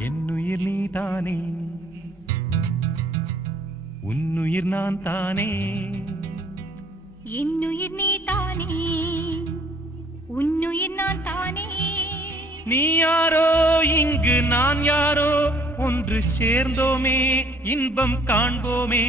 என்னுயிர் நீதானே, உன்னுயிர் நான் தானே. என்னுயிர் நீதானே, உன்னுயிர் நான் தானே. நீ யாரோ இங்கு நான் யாரோ, ஒன்று சேர்ந்தோமே இன்பம் காண்போமே.